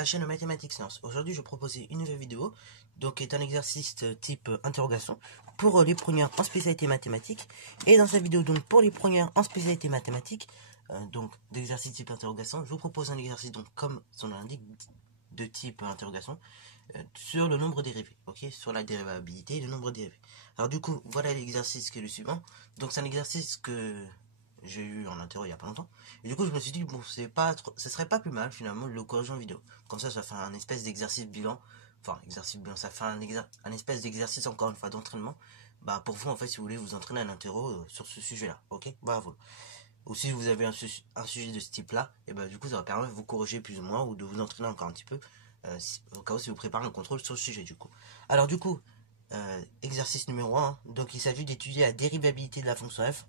à la chaîne Mathématiques Sciences. Aujourd'hui, je vais proposer une nouvelle vidéo, donc est un exercice type interrogation pour les premières en spécialité mathématiques. Et dans cette vidéo, donc pour les premières en spécialité mathématiques, donc d'exercice type interrogation, je vous propose un exercice donc comme son nom l'indique de type interrogation sur le nombre dérivé, ok, sur la dérivabilité et le nombre dérivé. Alors du coup, voilà l'exercice qui est le suivant. Donc c'est un exercice que j'ai eu en interro il y a pas longtemps. Et du coup, je me suis dit, bon, ce serait pas plus mal finalement de le corriger en vidéo. Comme ça fait un espèce d'exercice bilan. Enfin, exercice bilan, ça fait un espèce d'exercice encore une fois d'entraînement. Bah, pour vous, en fait, si vous voulez vous entraîner à interro sur ce sujet-là. Ok, bravo. Ou si vous avez un sujet de ce type-là, et bah, du coup, ça va permettre de vous corriger plus ou moins ou de vous entraîner encore un petit peu. Au cas où si vous préparez un contrôle sur le sujet, du coup. Alors, du coup, exercice numéro 1. Donc, il s'agit d'étudier la dérivabilité de la fonction f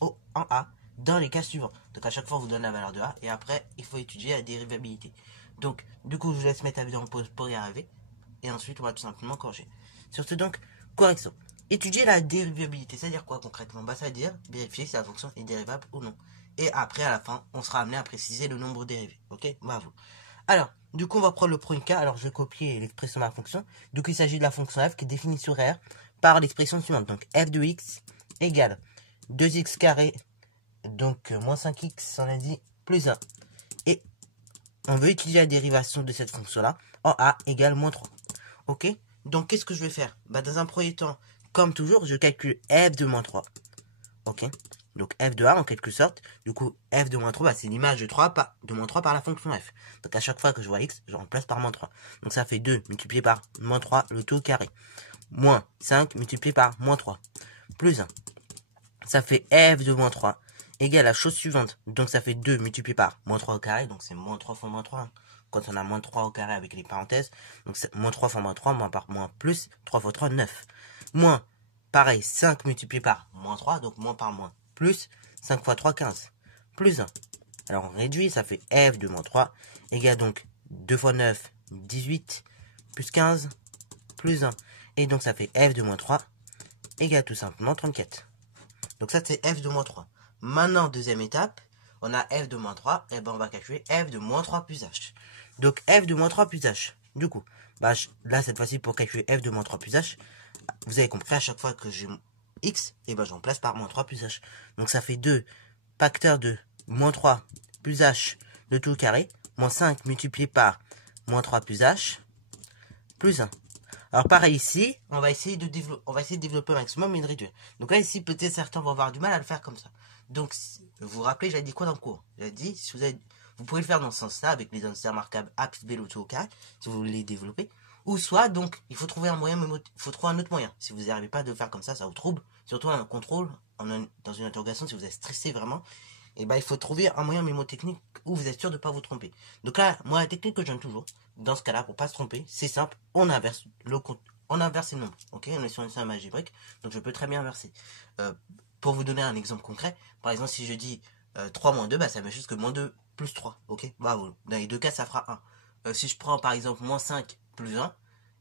en A dans les cas suivants. Donc à chaque fois on vous donne la valeur de A et après il faut étudier la dérivabilité. Donc du coup je vous laisse mettre la vidéo en pause pour y arriver et ensuite on va tout simplement corriger. Sur ce donc, correction. Étudier la dérivabilité, c'est à dire quoi concrètement? Bah ça veut dire vérifier si la fonction est dérivable ou non. Et après à la fin on sera amené à préciser le nombre dérivé. Ok, bravo. Alors, du coup on va prendre le premier cas. Alors je vais copier l'expression de la fonction. Donc il s'agit de la fonction f qui est définie sur R par l'expression suivante. Donc f de x égale 2x carré, donc moins 5x, on a dit, plus 1. Et on veut étudier la dérivation de cette fonction-là en a égale moins 3. Ok? Donc, qu'est-ce que je vais faire? Bah, dans un premier temps, comme toujours, je calcule f de moins 3. Ok? Donc, f de a en quelque sorte. Du coup, f de moins 3, bah, c'est l'image de moins 3 par la fonction f. Donc, à chaque fois que je vois x, je remplace par moins 3. Donc, ça fait 2 multiplié par moins 3, le tout au carré. Moins 5 multiplié par moins 3. Plus 1. Ça fait f de moins 3 égale la chose suivante. Donc ça fait 2 multiplié par moins 3 au carré. Donc c'est moins 3 fois moins 3. Quand on a moins 3 au carré avec les parenthèses. Donc c'est moins 3 fois moins 3, moins par moins plus. 3 fois 3, 9. Moins, pareil, 5 multiplié par moins 3. Donc moins par moins plus. 5 fois 3, 15. Plus 1. Alors on réduit, ça fait f de moins 3 égale donc 2 fois 9, 18. Plus 15, plus 1. Et donc ça fait f de moins 3 égale tout simplement 34. Donc ça c'est f de moins 3. Maintenant, deuxième étape, on a f de moins 3, et ben on va calculer f de moins 3 plus h. Donc f de moins 3 plus h. Du coup, bah, là cette fois-ci pour calculer f de moins 3 plus h, vous avez compris à chaque fois que j'ai x, et ben je remplace par moins 3 plus h. Donc ça fait 2 facteur de moins 3 plus h de tout au carré, moins 5 multiplié par moins 3 plus h, plus 1. Alors pareil ici, on va essayer de développer un maximum et de réduire. Donc là ici, peut-être certains vont avoir du mal à le faire comme ça. Donc vous vous rappelez, j'avais dit quoi dans le cours? J'avais dit, si vous pouvez le faire dans ce sens-là avec les indices remarquables a plus b le tout au carré, si vous voulez les développer. Ou soit donc il faut trouver un moyen, il faut trouver un autre moyen. Si vous n'arrivez pas à le faire comme ça vous trouble. Surtout un contrôle, dans une interrogation, si vous êtes stressé vraiment. Et ben il faut trouver un moyen mémotechnique où vous êtes sûr de ne pas vous tromper. Donc là, moi la technique que je donne toujours, dans ce cas-là, pour pas se tromper, c'est simple, on inverse le nombre. Ok, on est sur une somme algébrique, donc je peux très bien inverser. Pour vous donner un exemple concret, par exemple si je dis 3 moins 2, bah ça me fait juste que moins 2 plus 3. Ok, bravo. Dans les deux cas, ça fera 1. Si je prends par exemple moins 5 plus 1,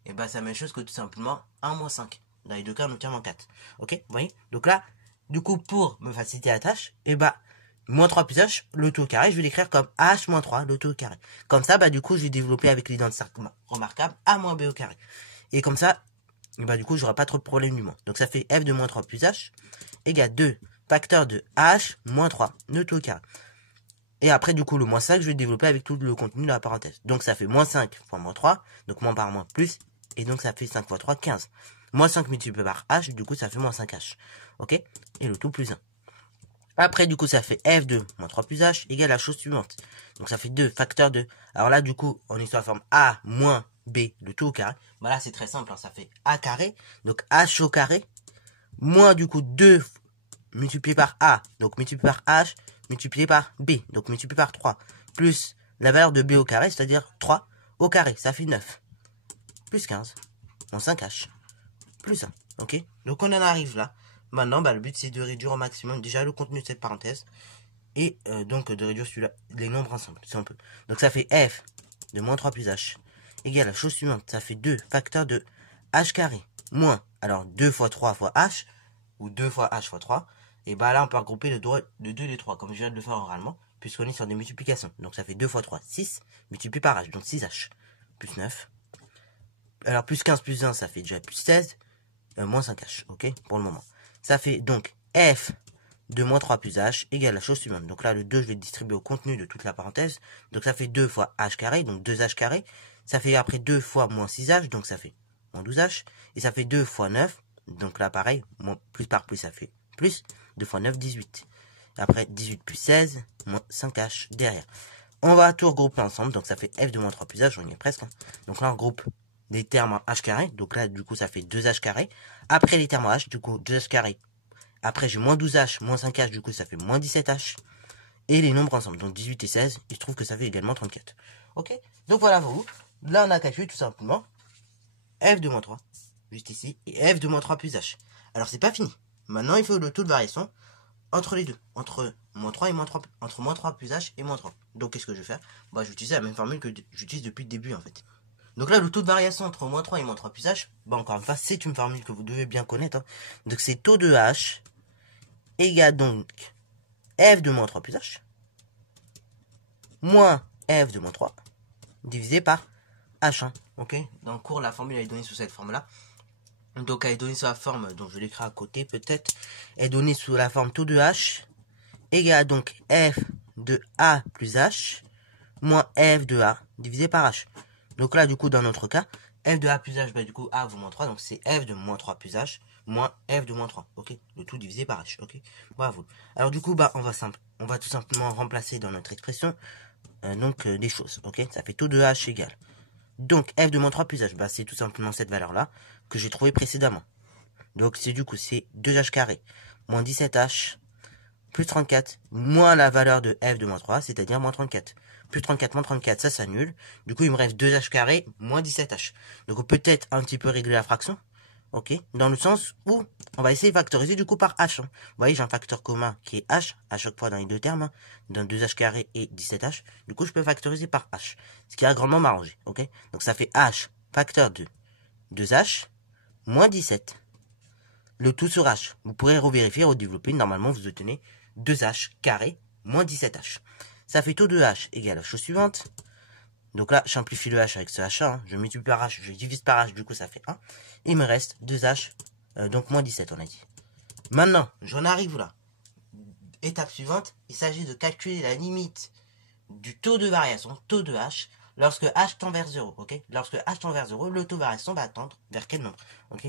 et bah ça me fait juste que tout simplement 1 moins 5. Dans les deux cas, on obtient moins 4. Ok, vous voyez? Donc là, du coup, pour me faciliter la tâche, et bah moins 3 plus h, le tout au carré, je vais l'écrire comme h moins 3, le tout au carré. Comme ça, bah du coup, je vais développer avec l'identité remarquable a moins b au carré. Et comme ça, bah du coup, j'aurai pas trop de problème du moins. Donc ça fait f de moins 3 plus h égale 2 facteur de h moins 3, le tout au carré. Et après, du coup, le moins 5, je vais développer avec tout le contenu de la parenthèse. Donc ça fait moins 5 fois moins 3, donc moins par moins plus, et donc ça fait 5 fois 3, 15. Moins 5 multiplié par h, du coup, ça fait moins 5h. Ok? Et le tout plus 1. Après, du coup, ça fait f de moins 3 plus h égale la chose suivante. Donc, ça fait 2 facteur de... Alors là, du coup, on est sur la forme a moins b, le tout au carré. Bah là, c'est très simple, hein, ça fait a carré. Donc, h au carré. Moins, du coup, 2 multiplié par a. Donc, multiplié par h, multiplié par b. Donc, multiplié par 3. Plus la valeur de b au carré, c'est-à-dire 3 au carré. Ça fait 9. Plus 15. Moins 5h. Plus 1. Ok? Donc, on en arrive là. Maintenant, bah, le but, c'est de réduire au maximum déjà le contenu de cette parenthèse. Et donc, de réduire les nombres ensemble, si on peut. Donc, ça fait f de moins 3 plus h égale la chose suivante. Ça fait 2 facteur de h carré moins, alors 2 fois 3 fois h, ou 2 fois h fois 3. Et bah là, on peut regrouper le 2 et le 3, comme je viens de le faire oralement. puisqu'on est sur des multiplications. Donc ça fait 2 fois 3, 6, multiplié par h, donc 6h, plus 9. Alors plus 15 plus 1, ça fait déjà plus 16, moins 5h, ok, pour le moment. Ça fait donc f de moins 3 plus h égale la chose suivante. Donc là, le 2, je vais le distribuer au contenu de toute la parenthèse. Donc ça fait 2 fois h carré, donc 2h carré. Ça fait après 2 fois moins 6h, donc ça fait moins 12h. Et ça fait 2 fois 9, donc là pareil, plus par plus ça fait plus. 2 fois 9, 18. Après 18 plus 16, moins 5h derrière. On va tout regrouper ensemble, donc ça fait f de moins 3 plus h, on y est presque. Donc là on regroupe des termes en h carré, donc là du coup ça fait 2h carré. Après les termes en h, du coup 2h carré. Après, j'ai moins 12h, moins 5h, du coup, ça fait moins 17h. Et les nombres ensemble, donc 18 et 16, il se trouve que ça fait également 34. Ok? Donc voilà, vous. Là, on a calculé tout simplement f de moins 3, juste ici, et f de moins 3 plus h. Alors, c'est pas fini. Maintenant, il faut le taux de variation entre les deux. Entre moins 3 et moins 3, entre moins 3 plus h et moins 3. Donc, qu'est-ce que je vais faire? Bah, je vais utiliser la même formule que j'utilise depuis le début, en fait. Donc là, le taux de variation entre moins 3 et moins 3 plus h, bah, encore une fois, c'est une formule que vous devez bien connaître. Hein. Donc, c'est taux de h égale donc f de moins 3 plus h moins f de moins 3 divisé par h1. Ok? Dans le cours, la formule est donnée sous cette forme-là. Donc, elle est donnée sous la forme, donc je l'écris à côté peut-être. Elle est donnée sous la forme taux de h égale donc f de a plus h moins f de a divisé par h. Donc là, du coup, dans notre cas, f de a plus h, bah, du coup, a vaut moins 3, donc c'est f de moins 3 plus h moins f de moins 3, ok, le tout divisé par h, ok, bravo. Alors du coup, bah, on va tout simplement remplacer dans notre expression, des choses, ok, ça fait taux de h égale, donc f de moins 3 plus h, bah, c'est tout simplement cette valeur-là, que j'ai trouvée précédemment. Donc c'est du coup, c'est 2h carré, moins 17h, plus 34, moins la valeur de f de moins 3, c'est-à-dire moins 34. Plus 34, moins 34, ça s'annule. Du coup, il me reste 2h carré, moins 17h. Donc, on peut peut-être un petit peu régler la fraction. Ok, dans le sens où on va essayer de factoriser du coup par h. Hein. Vous voyez, j'ai un facteur commun qui est h à chaque fois dans les deux termes, hein, dans 2h carré et 17h. Du coup, je peux factoriser par h, ce qui va grandement m'arranger. Ok, donc ça fait h facteur de 2h moins 17. Le tout sur h. Vous pourrez revérifier, redévelopper. Normalement, vous obtenez 2h carré moins 17h. Ça fait taux de h égale la chose suivante. Donc là, j'amplifie le h avec ce h1. Hein. Je multiplie par h, je divise par h, du coup ça fait 1. Et il me reste 2h, donc moins 17 on a dit. Maintenant, j'en arrive là. Étape suivante, il s'agit de calculer la limite du taux de variation, taux de h, lorsque h tend vers 0. Ok, lorsque h tend vers 0, le taux de variation va tendre vers quel nombre? Ok,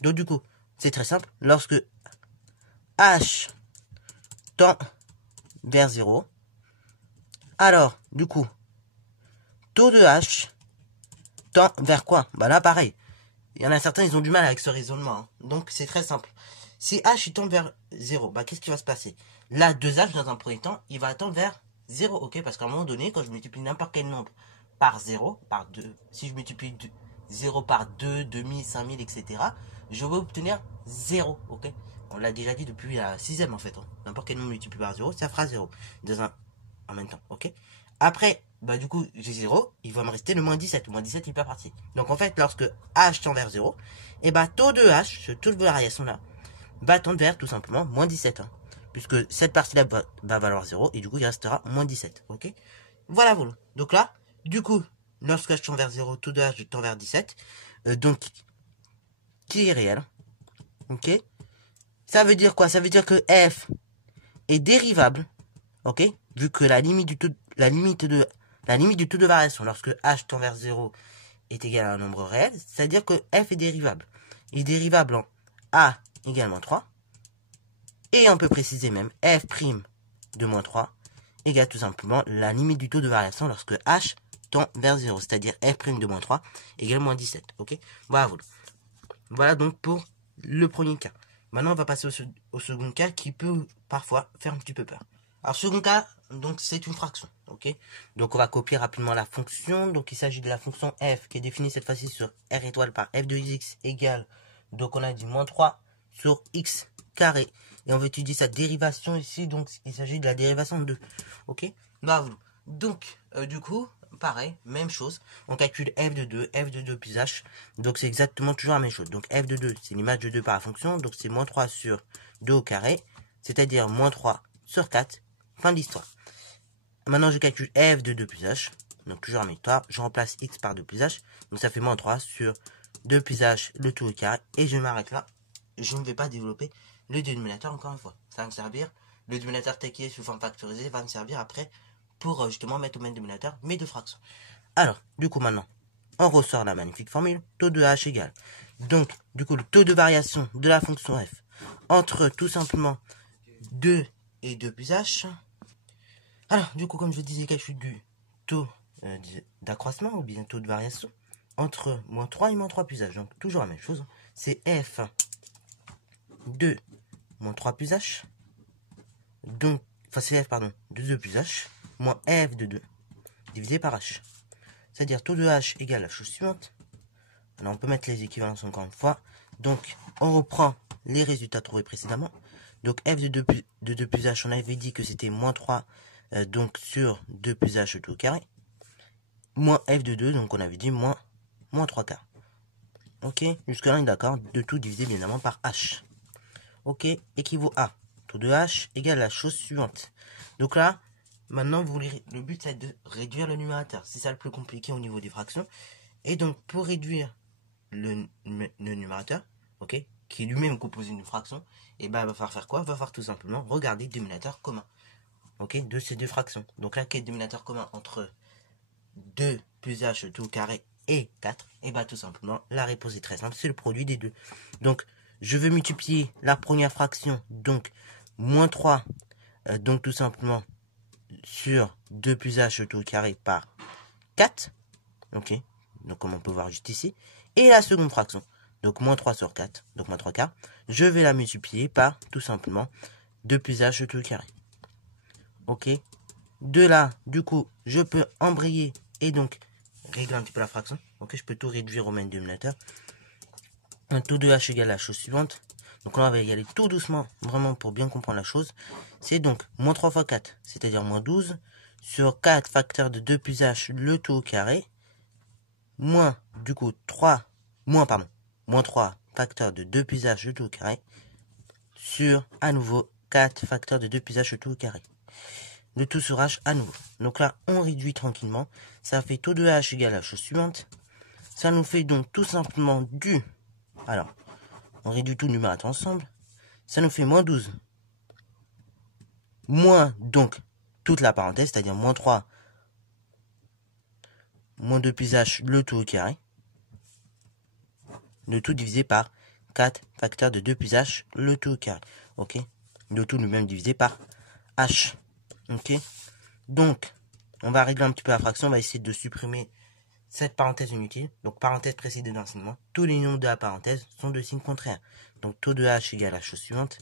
donc du coup, c'est très simple. Lorsque h tend vers 0, alors, du coup, taux de h tend vers quoi? Bah là, pareil. Il y en a certains, ils ont du mal avec ce raisonnement. Hein. Donc, c'est très simple. Si h il tend vers 0, bah qu'est-ce qui va se passer? Là, 2h, dans un premier temps, il va tendre vers 0, ok? Parce qu'à un moment donné, quand je multiplie n'importe quel nombre par 0, par 2, si je multiplie 0 par 2, 2000, 5000, etc., je vais obtenir 0, ok? On l'a déjà dit depuis la 6ème, en fait. Hein. N'importe quel nombre multiplié par 0, ça fera 0. En même temps, ok? Après, bah du coup, j'ai 0, il va me rester le moins 17. Le moins 17, il peut partir. Donc en fait, lorsque h tend vers 0, et bah taux de h, ce taux de variation là, va tendre vers tout simplement moins 17. Hein, puisque cette partie-là va valoir 0, et du coup, il restera moins 17. Ok? Voilà, voilà. Donc là, du coup, lorsque h tend vers 0, taux de h tend vers 17. Donc, qui est réel. Ok? Ça veut dire quoi? Ça veut dire que f est dérivable. Ok? Vu que la limite du taux de variation lorsque h tend vers 0 est égal à un nombre réel, c'est-à-dire que f est dérivable. Il est dérivable en a égale 3. Et on peut préciser même f' de moins 3 égale tout simplement la limite du taux de variation lorsque h tend vers 0. C'est-à-dire f' de moins 3 égale moins 17. Ok? Voilà. Voilà donc pour le premier cas. Maintenant, on va passer au second cas qui peut parfois faire un petit peu peur. Alors, second cas, donc c'est une fraction, ok? Donc, on va copier rapidement la fonction. Donc, il s'agit de la fonction f qui est définie cette fois-ci sur r étoile par f de x égale, donc on a dit moins 3 sur x carré. Et on va étudier sa dérivation ici, donc il s'agit de la dérivation de 2, ok? Bravo. Donc, du coup, pareil, même chose. On calcule f de 2 plus h. Donc, c'est exactement toujours la même chose. Donc, f de 2, c'est l'image de 2 par la fonction. Donc, c'est moins 3 sur 2 au carré. C'est-à-dire moins 3 sur 4. Fin de l'histoire. maintenant je calcule f de 2 plus h. Donc toujours en méthode, je remplace x par 2 plus h. Donc ça fait moins 3 sur 2 plus h le tout au carré. Et je m'arrête là. Je ne vais pas développer le dénominateur encore une fois. Ça va me servir. Le dénominateur tel qu'il est sous forme factorisée va me servir après pour justement mettre au même dénominateur mes deux fractions. Alors, du coup maintenant, on ressort la magnifique formule. Taux de h égale. Donc, du coup, le taux de variation de la fonction f entre tout simplement 2 et 2 plus h. Alors, du coup, comme je disais, calcul du taux d'accroissement ou bien taux de variation entre moins 3 et moins 3 plus h. Donc, toujours la même chose. C'est f de moins 3 plus h. Donc, enfin, c'est f, pardon, de 2 plus h, moins f de 2, divisé par h. C'est-à-dire, taux de h égale la chose suivante. Alors, on peut mettre les équivalences encore une fois. Donc, on reprend les résultats trouvés précédemment. Donc, f de 2 plus h, on avait dit que c'était moins 3, donc sur 2 plus h tout au carré. Moins f de 2, donc on avait dit moins 3 quarts. Ok, jusque-là, on est d'accord. De tout divisé, bien évidemment, par h. Ok, équivaut à taux de h égale la chose suivante. Donc là, maintenant, le but, c'est de réduire le numérateur. C'est ça le plus compliqué au niveau des fractions. Et donc, pour réduire le numérateur, ok, qui est lui-même composé d'une fraction, et ben, il va falloir faire quoi? Il va falloir tout simplement regarder le dénominateur commun, ok, de ces deux fractions. Donc là, quel est le dénominateur commun entre 2 plus h tout au carré et 4? Et ben, tout simplement, la réponse est très simple, c'est le produit des deux. Donc, je veux multiplier la première fraction, donc moins 3, donc tout simplement sur 2 plus h tout au carré par 4. Ok, donc comme on peut voir juste ici. Et la seconde fraction, donc moins 3 sur 4, donc moins 3 quarts, je vais la multiplier par tout simplement 2 plus h tout au carré. Ok, de là, du coup, je peux embrayer et donc régler un petit peu la fraction. Ok, je peux tout réduire au même dénominateur. Un taux de h égale la chose suivante. Donc là, on va y aller tout doucement, vraiment pour bien comprendre la chose. C'est donc moins 3 fois 4, c'est-à-dire moins 12, sur 4 facteur de 2 plus h le tout au carré, moins, du coup, moins 3 facteur de 2 plus h le tout au carré, sur, à nouveau, 4 facteur de 2 plus h le tout au carré. Le tout sur h à nouveau. Donc là, on réduit tranquillement. Ça fait taux de h égale la chose suivante. Ça nous fait donc tout simplement du... Alors, on réduit tout le numérateur ensemble. Ça nous fait moins 12. Moins, donc, toute la parenthèse, c'est-à-dire moins 3, moins 2 plus h, le tout au carré. Le tout divisé par 4 facteur de 2 plus h, le tout au carré. Ok. Le tout lui-même divisé par h. Ok. Donc, on va régler un petit peu la fraction. On va essayer de supprimer cette parenthèse inutile. Donc, parenthèse précédée d'enseignement. Tous les nombres de la parenthèse sont de signe contraire. Donc, taux de h égale la chose suivante.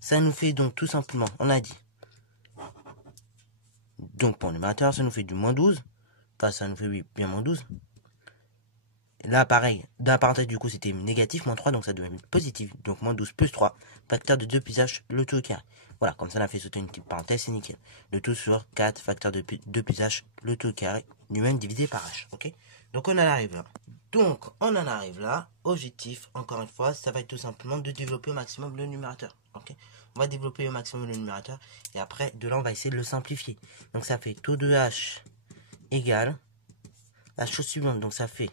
Ça nous fait donc tout simplement, on a dit. Donc, pour le numérateur, ça nous fait du moins 12. Enfin, ça nous fait, oui, bien moins 12. Là, pareil, dans la parenthèse, du coup, c'était négatif, moins 3, donc ça devient positif. Donc, moins 12 plus 3, facteur de 2 plus h, le tout au carré. Voilà, comme ça, on a fait sauter une petite parenthèse, c'est nickel. Le tout sur 4, facteur de 2 plus h, le tout au carré, lui-même divisé par h, ok? Donc, on en arrive là. Donc, on en arrive là. Objectif, encore une fois, ça va être tout simplement de développer au maximum le numérateur, ok? On va développer au maximum le numérateur, et après, de là, on va essayer de le simplifier. Donc, ça fait taux de h égale la chose suivante, donc ça fait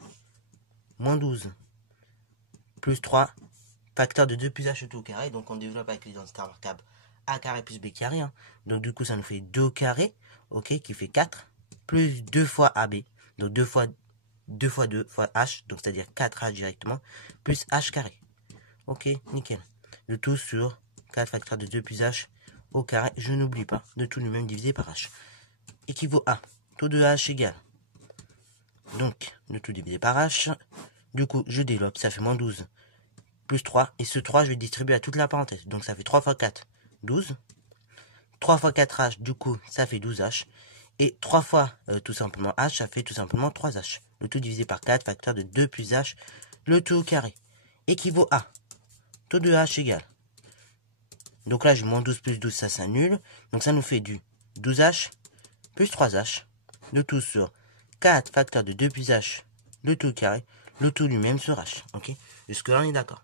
moins 12 plus 3 facteur de 2 plus h tout au carré. Donc on développe avec les identités remarquables a carré plus b carré. Hein. Donc du coup ça nous fait 2 au carré, ok, qui fait 4, plus 2 fois ab. Donc 2 fois 2 fois 2 fois h, donc c'est-à-dire 4h directement, plus h carré. Ok, nickel. Le tout sur 4 facteur de 2 plus h au carré, je n'oublie pas, de tout lui-même divisé par h. Équivaut à taux de h égale. Donc, le tout divisé par h. Du coup, je développe, ça fait moins 12. Plus 3. Et ce 3, je vais distribuer à toute la parenthèse. Donc, ça fait 3 fois 4, 12. 3 fois 4h, du coup, ça fait 12h. Et 3 fois, tout simplement, h, ça fait tout simplement 3h. Le tout divisé par 4, facteur de 2 plus h, le tout au carré. Équivaut à taux de h égale. Donc là, j'ai moins 12 plus 12, ça s'annule. Donc, ça nous fait du 12h plus 3h. Le tout sur 4 facteur de 2 plus h, le tout carré, le tout lui-même sur h. Ok, jusque là on est d'accord.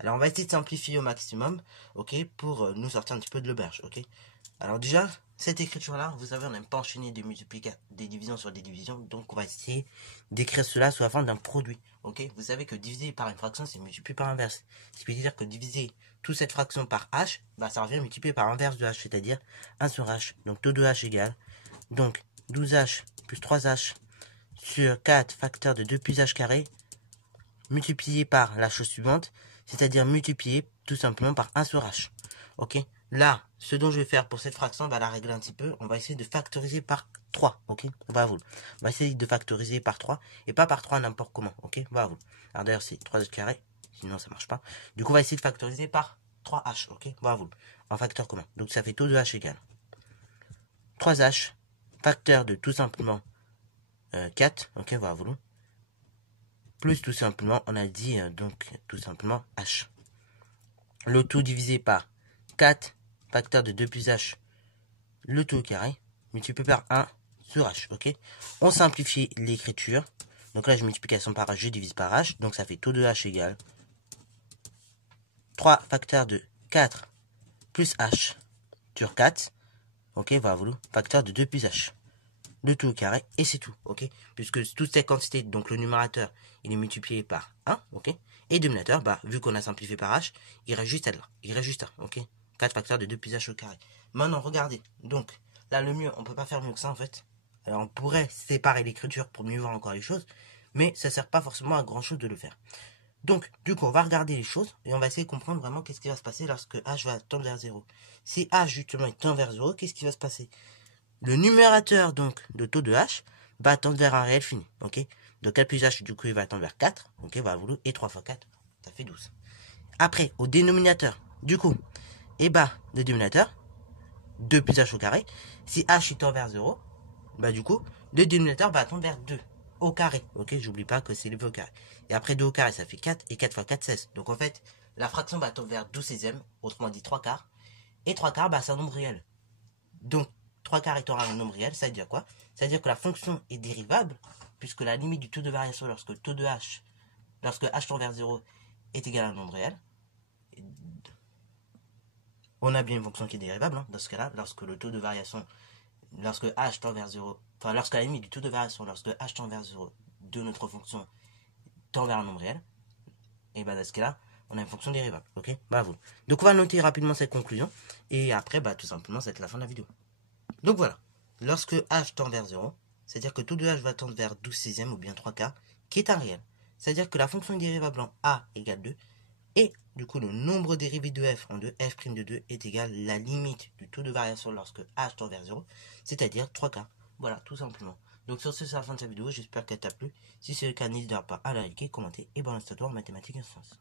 Alors on va essayer de simplifier au maximum, ok, pour nous sortir un petit peu de l'auberge, ok. Alors déjà, cette écriture-là, vous savez, on n'aime pas enchaîner des divisions sur des divisions, donc on va essayer d'écrire cela sous la forme d'un produit. Ok, vous savez que diviser par une fraction, c'est multiplier par inverse. Ce qui veut dire que diviser toute cette fraction par h, bah, ça revient multiplier par inverse de h, c'est-à-dire 1 sur h. Donc taux de h égale, donc 12h plus 3h sur 4 facteur de 2 plus h carré, multiplié par la chose suivante, c'est-à-dire multiplier tout simplement par 1 sur h. Ok, là, ce dont je vais faire pour cette fraction, on va la régler un petit peu. On va essayer de factoriser par 3. Ok, on va essayer de factoriser par 3 et pas par 3 n'importe comment. Ok, on va Alors d'ailleurs, c'est 3h carré, sinon ça marche pas. Du coup, on va essayer de factoriser par 3h. Ok, on en facteur commun. Donc ça fait taux de h égale 3h, facteur de tout simplement 4. Ok, on va plus tout simplement, on a dit donc tout simplement h. Le tout divisé par 4, facteur de 2 plus h, le tout au carré, multiplié par 1 sur h, ok. On simplifie l'écriture. Donc là, je multiplication par h, je divise par h. Donc ça fait taux de h égale 3 facteur de 4 plus h sur 4. Ok, facteur de 2 plus h. Le tout au carré, et c'est tout, ok. Puisque toutes ces quantités, donc le numérateur, il est multiplié par 1, ok. Et le dénominateur, bah, vu qu'on a simplifié par h, il reste juste là. Il reste juste 1, ok. 4 facteurs de 2 plus h au carré. Maintenant, regardez. Donc, là, le mieux, on peut pas faire mieux que ça, en fait. Alors, on pourrait séparer l'écriture pour mieux voir encore les choses, mais ça sert pas forcément à grand chose de le faire. Donc, du coup, on va regarder les choses, et on va essayer de comprendre vraiment qu'est-ce qui va se passer lorsque h va tendre vers 0. Si h, justement, tend vers 0, qu'est-ce qui va se passer? Le numérateur, donc, de taux de h, va tendre vers un réel fini, ok. Donc, 4 plus h, du coup, il va tendre vers 4, ok, et 3 fois 4, ça fait 12. Après, au dénominateur, du coup, et bah, le dénominateur, 2 plus h au carré. Si h tend vers 0, bah du coup, le dénominateur va tendre vers 2 au carré. Ok, j'oublie pas que c'est élevé au carré. Et après 2 au carré, ça fait 4. Et 4 fois 4, 16. Donc en fait, la fraction va tendre vers 12/16, autrement dit 3 quarts. Et 3 quarts, bah c'est un nombre réel. Donc 3 quarts étant un nombre réel, ça veut dire quoi? Ça veut dire que la fonction est dérivable, puisque la limite du taux de variation lorsque h tend vers 0 est égal à un nombre réel. On a bien une fonction qui est dérivable, hein, dans ce cas-là, lorsque le taux de variation, lorsque h tend vers 0, enfin lorsque la limite du taux de variation, lorsque h tend vers 0 de notre fonction tend vers un nombre réel, et bah dans ce cas-là, on a une fonction dérivable, ok. Donc on va noter rapidement cette conclusion, et après, bah tout simplement, c'est la fin de la vidéo. Donc voilà, lorsque h tend vers 0, c'est-à-dire que taux de h va tendre vers 12/16 ou bien 3 quarts, qui est un réel. C'est-à-dire que la fonction est dérivable en a égale 2, et du coup, le nombre dérivé de f en 2, f' de 2 est égal à la limite du taux de variation lorsque h tend vers 0, c'est-à-dire 3 quarts. Voilà, tout simplement. Donc sur ce, c'est la fin de cette vidéo. J'espère qu'elle t'a plu. Si c'est le cas, n'hésite pas à la liker, commenter et balancer toi en mathématiques et en sciences.